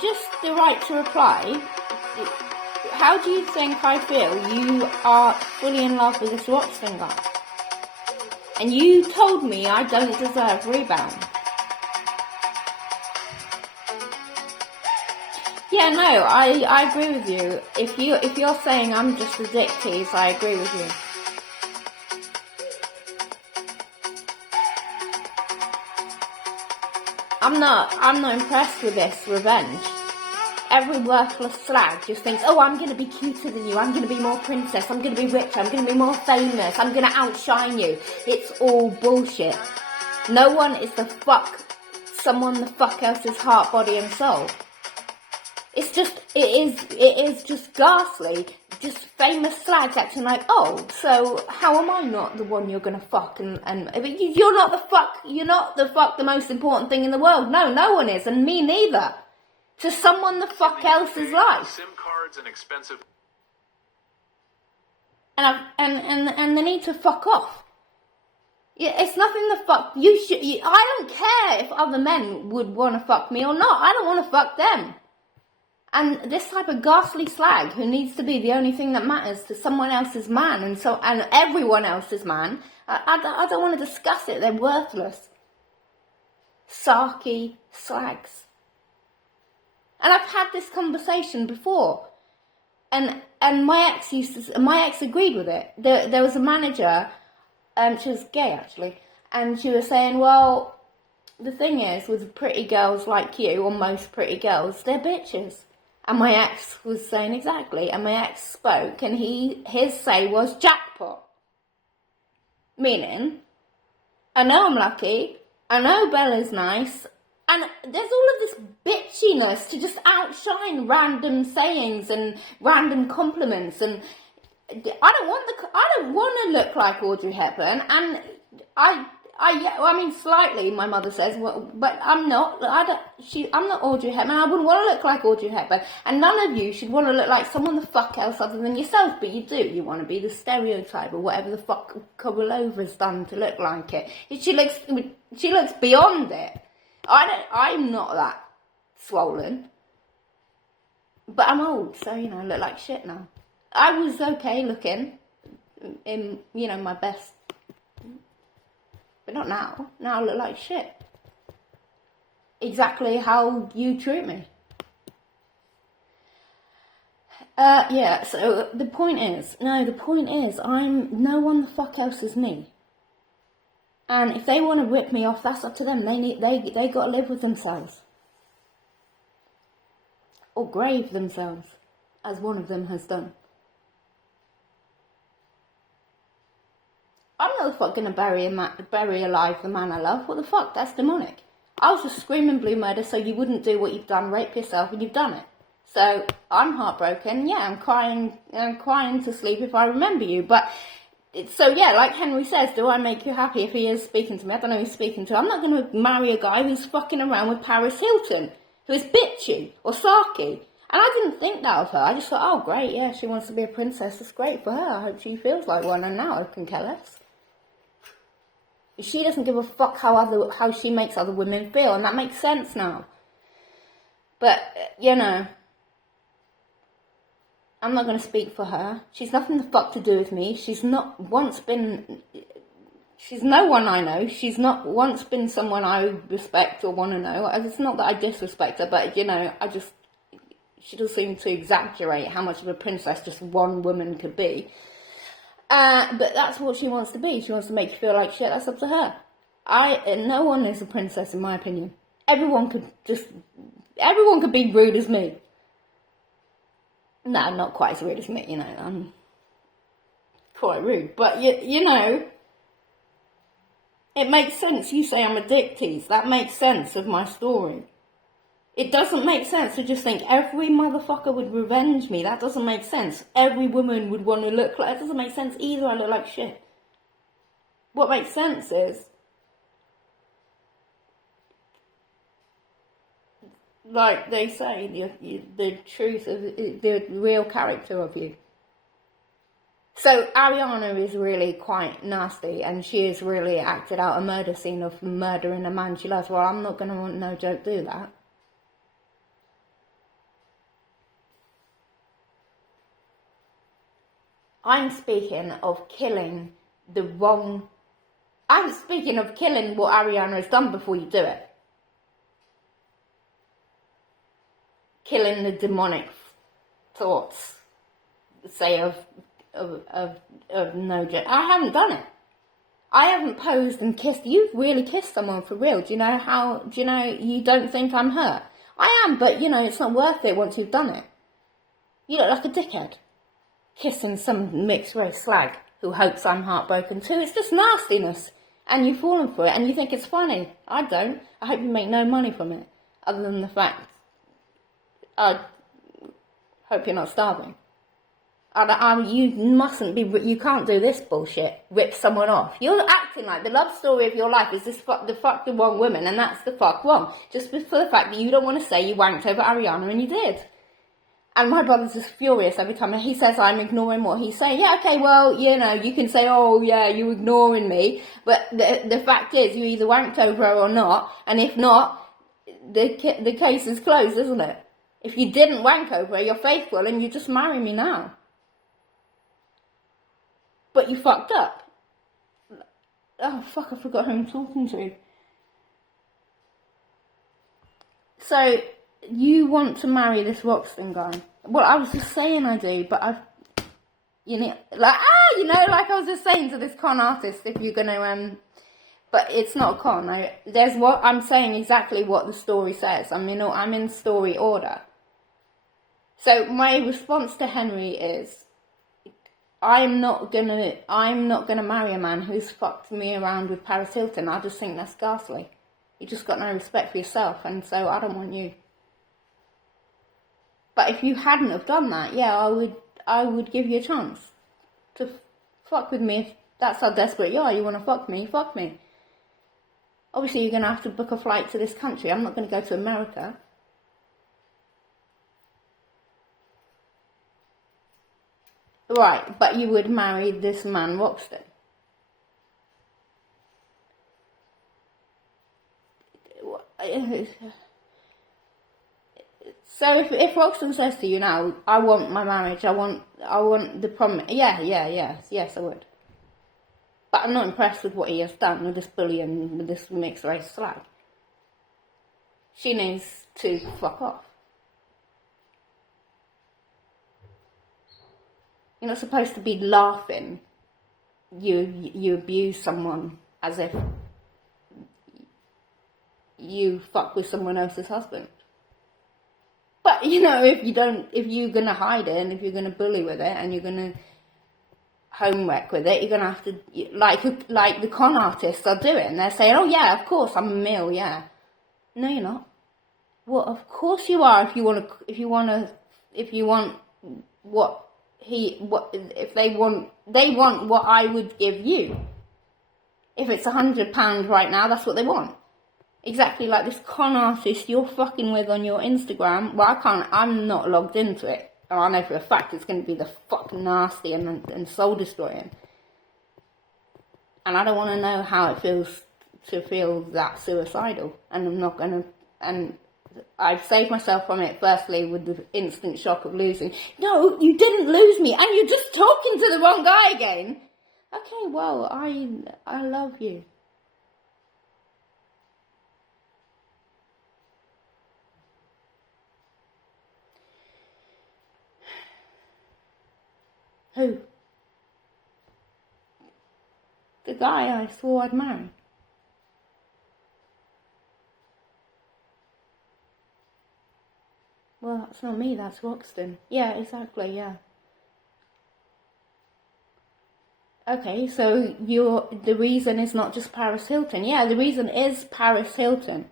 Just the right to reply. How do you think I feel? You are fully in love with this rock singer. And you told me I don't deserve rebound. Yeah, no, I agree with you. If you're saying I'm just a dick tease, I agree with you. I'm not impressed with this revenge. Every worthless slag just thinks, oh, I'm going to be cuter than you, I'm going to be more princess, I'm going to be richer, I'm going to be more famous, I'm going to outshine you. It's all bullshit. No one is someone the fuck else's heart, body and soul. It is just ghastly. Just famous slags acting like, oh, so how am I not the one you're gonna fuck? And you're not the fuck the most important thing in the world. No, no one is, and me neither. To someone the fuck else's life. SIM cards and expensive. And they need to fuck off. Yeah, it's nothing to fuck. I don't care if other men would want to fuck me or not. I don't want to fuck them. And this type of ghastly slag who needs to be the only thing that matters to someone else's man and everyone else's man, I don't want to discuss it. They're worthless. Sarky slags. And I've had this conversation before, and my ex agreed with it. There was a manager, she was gay actually, and she was saying, well, the thing is with pretty girls like you, or most pretty girls, they're bitches. And my ex was saying exactly, and my ex spoke, and his say was jackpot. Meaning, I know I'm lucky, I know Bella's nice, and there's all of this bitchiness to just outshine random sayings and random compliments, and I don't want to look like Audrey Hepburn, and I mean, slightly, my mother says, but I'm not. I'm not Audrey Hepburn. I wouldn't want to look like Audrey Hepburn. And none of you should want to look like someone the fuck else other than yourself. But you do. You want to be the stereotype or whatever the fuck Kovalovan's done to look like it. She looks beyond it. I'm not that swollen. But I'm old, so, I look like shit now. I was okay looking in, my best. But not now. Now I look like shit. Exactly how you treat me. Yeah, so the point is, I'm no one the fuck else is me. And if they want to rip me off, that's up to them. They got to live with themselves. Or grave themselves, as one of them has done. I'm not the fuck gonna bury alive the man I love. What the fuck? That's demonic. I was just screaming blue murder so you wouldn't do what you've done, rape yourself, and you've done it. So I'm heartbroken. Yeah, I'm crying to sleep if I remember you. But so yeah, like Henry says, do I make you happy if he is speaking to me? I don't know who he's speaking to. I'm not gonna marry a guy who's fucking around with Paris Hilton, who is bitchy or sarky. And I didn't think that of her. I just thought, oh great, yeah, she wants to be a princess. That's great for her. I hope she feels like one. And now I can care less. She doesn't give a fuck how she makes other women feel, and that makes sense now. But, I'm not going to speak for her. She's nothing to fuck to do with me. She's no one I know. She's not once been someone I respect or want to know. It's not that I disrespect her, but, she does seem to exaggerate how much of a princess just one woman could be. But that's what she wants to be. She wants to make you feel like shit. That's up to her. No one is a princess in my opinion. Everyone could be rude as me. No, not quite as rude as me, I'm quite rude. But, it makes sense. You say I'm a dick tease. That makes sense of my story. It doesn't make sense to just think every motherfucker would revenge me. That doesn't make sense. Every woman would want to look like... That doesn't make sense either. I look like shit. What makes sense is... like they say, the truth of the real character of you. So Ariana is really quite nasty, and she has really acted out a murder scene of murdering a man she loves. Well, I'm not going to, no joke, do that. I'm speaking of killing the wrong... I'm speaking of killing what Ariana has done before you do it. Killing the demonic thoughts, say, of no... I haven't done it. I haven't posed and kissed. You've really kissed someone for real. Do you know you don't think I'm hurt? I am, but it's not worth it once you've done it. You look like a dickhead. Kissing some mixed race slag who hopes I'm heartbroken too. It's just nastiness. And you've fallen for it and you think it's funny. I don't. I hope you make no money from it. Other than the fact I hope you're not starving. You mustn't be, you can't do this bullshit, rip someone off. You're acting like the love story of your life is this the wrong woman, and that's the fuck wrong. Just for the fact that you don't want to say you wanked over Ariana, and you did. And my brother's just furious every time he says I'm ignoring what he's saying. Yeah, okay, well, you can say, oh yeah, you're ignoring me, but the fact is you either wanked over her or not, and if not, the case is closed, isn't it? If you didn't wank over her, you're faithful, and you just marry me now. But you fucked up. Oh, fuck, I forgot who I'm talking to. So, you want to marry this Roxton guy? Well, I was just saying I do, but like I was just saying to this con artist, if you're going to, but it's not a con. I'm saying exactly what the story says. I'm in story order. So, my response to Henry is, I'm not gonna marry a man who's fucked me around with Paris Hilton. I just think that's ghastly. You just got no respect for yourself, and so I don't want you. But if you hadn't have done that, yeah, I would give you a chance to fuck with me. If that's how desperate you are, you want to fuck me, fuck me. Obviously, you're gonna have to book a flight to this country. I'm not gonna go to America. Right, but you would marry this man, Roxton. So if Roxton says to you now, I want my marriage, I want the promise, yes, I would. But I'm not impressed with what he has done with this bully and with this mixed race slag. She needs to fuck off. You're not supposed to be laughing. You abuse someone as if you fuck with someone else's husband. But if you're gonna hide it and if you're gonna bully with it and you're gonna home wreck with it, you're gonna have to like the con artists are doing. They're saying, oh yeah, of course I'm a male, yeah. No, you're not. Well, of course you are. If they want what I would give you. If it's £100 right now, that's what they want. Exactly like this con artist you're fucking with on your Instagram. Well, I'm not logged into it. And I know for a fact it's going to be the fucking nasty and soul destroying. And I don't want to know how it feels to feel that suicidal. And I'm not going to, and I've saved myself from it firstly with the instant shock of losing. No, you didn't lose me, and you're just talking to the wrong guy again. Okay, well, I love you. Who? The guy I swore I'd marry. Well, that's not me, that's Roxton. Yeah, exactly, yeah. Okay, so the reason is not just Paris Hilton. Yeah, the reason is Paris Hilton.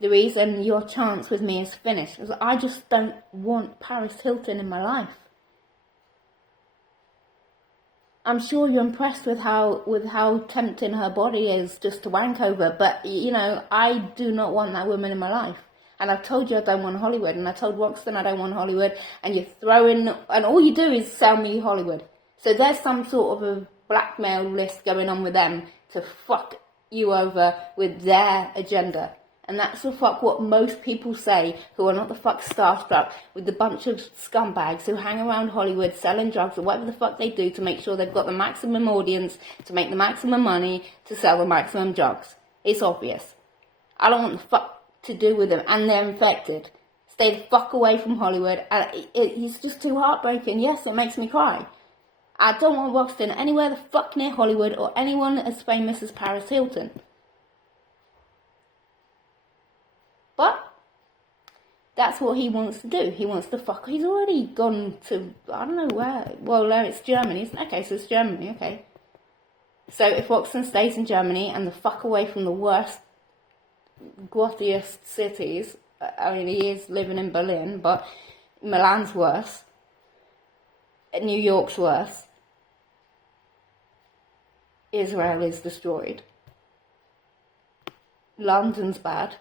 The reason your chance with me is finished is I just don't want Paris Hilton in my life. I'm sure you're impressed with how tempting her body is just to wank over, but I do not want that woman in my life. And I've told you I don't want Hollywood, and I told Roxton I don't want Hollywood, and you throw in, and all you do is sell me Hollywood. So there's some sort of a blackmail list going on with them to fuck you over with their agenda. And that's the fuck what most people say who are not the fuck starstruck with the bunch of scumbags who hang around Hollywood selling drugs or whatever the fuck they do to make sure they've got the maximum audience, to make the maximum money, to sell the maximum drugs. It's obvious. I don't want the fuck to do with them, and they're infected. Stay the fuck away from Hollywood. And it's just too heartbreaking. Yes, it makes me cry. I don't want Roxton anywhere the fuck near Hollywood or anyone as famous as Paris Hilton. But that's what he wants to do. He wants to fuck. He's already gone to, I don't know where. Well, no, it's Germany, isn't it? Okay, so it's Germany, okay. So if Roxton stays in Germany and the fuck away from the worst, grottiest cities, I mean, he is living in Berlin, but Milan's worse. New York's worse. Israel is destroyed. London's bad.